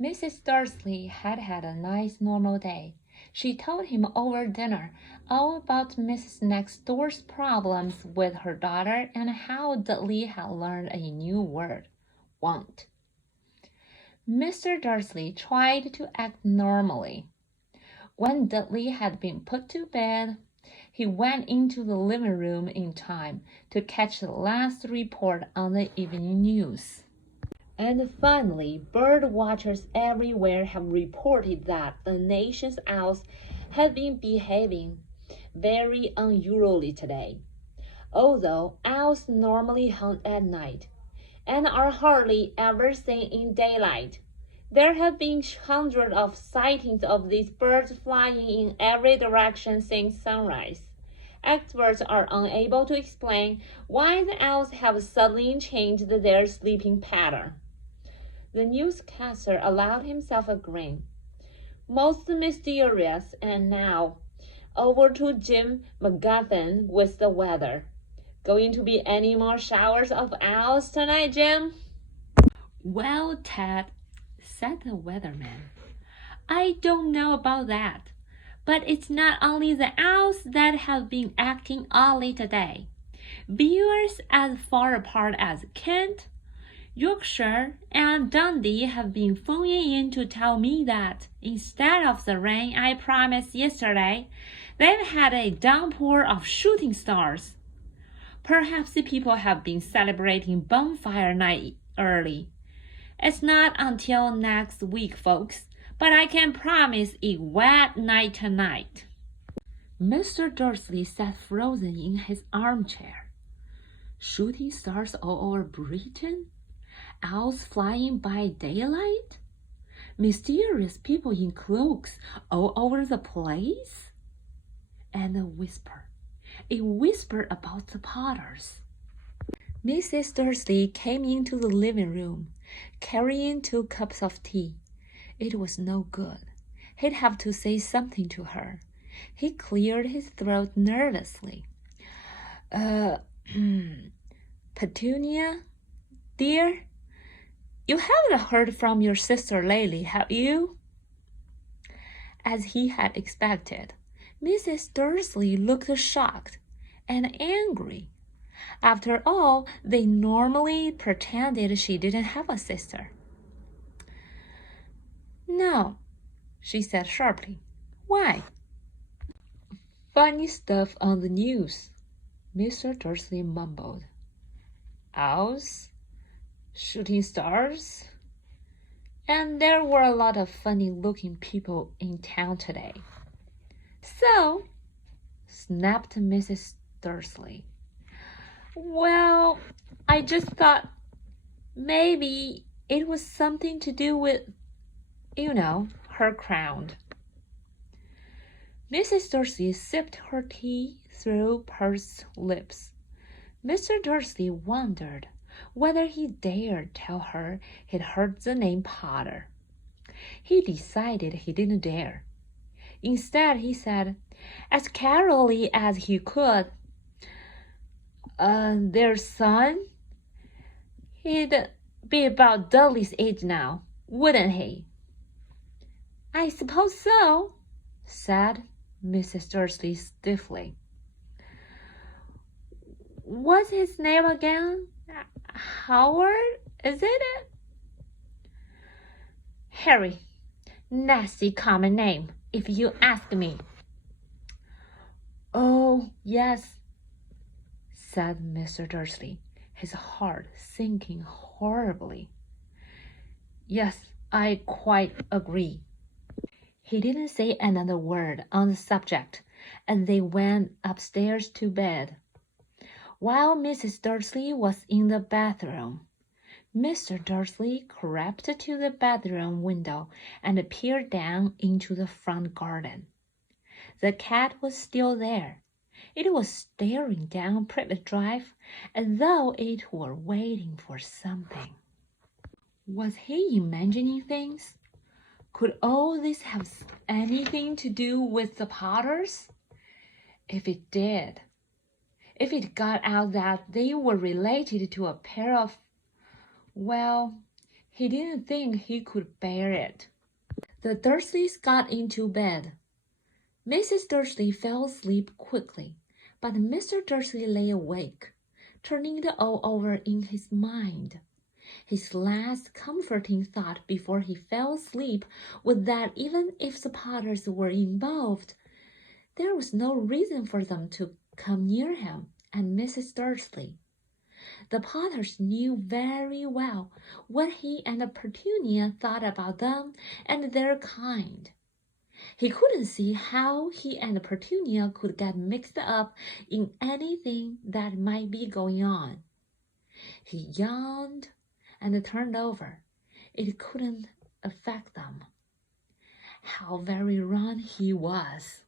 Mrs. Dursley had had a nice normal day. She told him over dinner all about Mrs. Next Door's problems with her daughter and how Dudley had learned a new word, want. Mr. Dursley tried to act normally. When Dudley had been put to bed, he went into the living room in time to catch the last report on the evening news. And finally, bird watchers everywhere have reported that the nation's owls have been behaving very unusually today. Although owls normally hunt at night and are hardly ever seen in daylight, there have been hundreds of sightings of these birds flying in every direction since sunrise. Experts are unable to explain why the owls have suddenly changed their sleeping pattern. The newscaster allowed himself a grin. Most mysterious, and now, over to Jim McGuffin with the weather. Going to be any more showers of owls tonight, Jim? Well, Ted, said the weatherman, I don't know about that, but it's not only the owls that have been acting oddly today. Viewers as far apart as Kent, Yorkshire, and Dundee have been phoning in to tell me that instead of the rain I promised yesterday, they've had a downpour of shooting stars. Perhaps the people have been celebrating bonfire night early. It's not until next week, folks, but I can promise a wet night tonight. Mr. Dursley sat frozen in his armchair. Shooting stars all over Britain? Owls flying by daylight? Mysterious people in cloaks all over the place? And a whisper about the Potters. Mrs. Dursley came into the living room, carrying 2 cups of tea. It was no good. He'd have to say something to her. He cleared his throat nervously. Petunia, dear, you haven't heard from your sister lately, have you? As he had expected, Mrs. Dursley looked shocked and angry. After all, they normally pretended she didn't have a sister. No, she said sharply. Why? Funny stuff on the news, Mr. Dursley mumbled. Owls? Shooting stars? And there were a lot of funny-looking people in town today. So, snapped Mrs. Dursley. Well, I just thought maybe it was something to do with, her crown. Mrs. Dursley sipped her tea through pursed lips. Mr. Dursley wondered whether he dared tell her he'd heard the name Potter. He decided he didn't dare. Instead, he said, as casually as he could, their son? He'd be about Dudley's age now, wouldn't he? I suppose so, said Mrs. Dursley stiffly. What's his name again? Howard, is it? Harry. Nasty common name, if you ask me. Oh, yes, said Mr. Dursley, his heart sinking horribly. Yes, I quite agree. He didn't say another word on the subject, and they went upstairs to bed. While Mrs. Dursley was in the bathroom, Mr. Dursley crept to the bedroom window and peered down into the front garden. The cat was still there. It was staring down Privet Drive as though it were waiting for something. Was he imagining things? Could all this have anything to do with the Potters? If it did, if it got out that they were related to a pair of, well, He didn't think he could bear it. The Dursleys got into bed. Mrs. Dursley fell asleep quickly, but Mr. Dursley lay awake, turning it all over in his mind. His last comforting thought before he fell asleep was that even if the Potters were involved, there was no reason for them to come near him and Mrs. Dursley. The Potters knew very well what he and Petunia thought about them and their kind. He couldn't see how he and Petunia could get mixed up in anything that might be going on. He yawned and turned over. It couldn't affect them. How very wrong he was.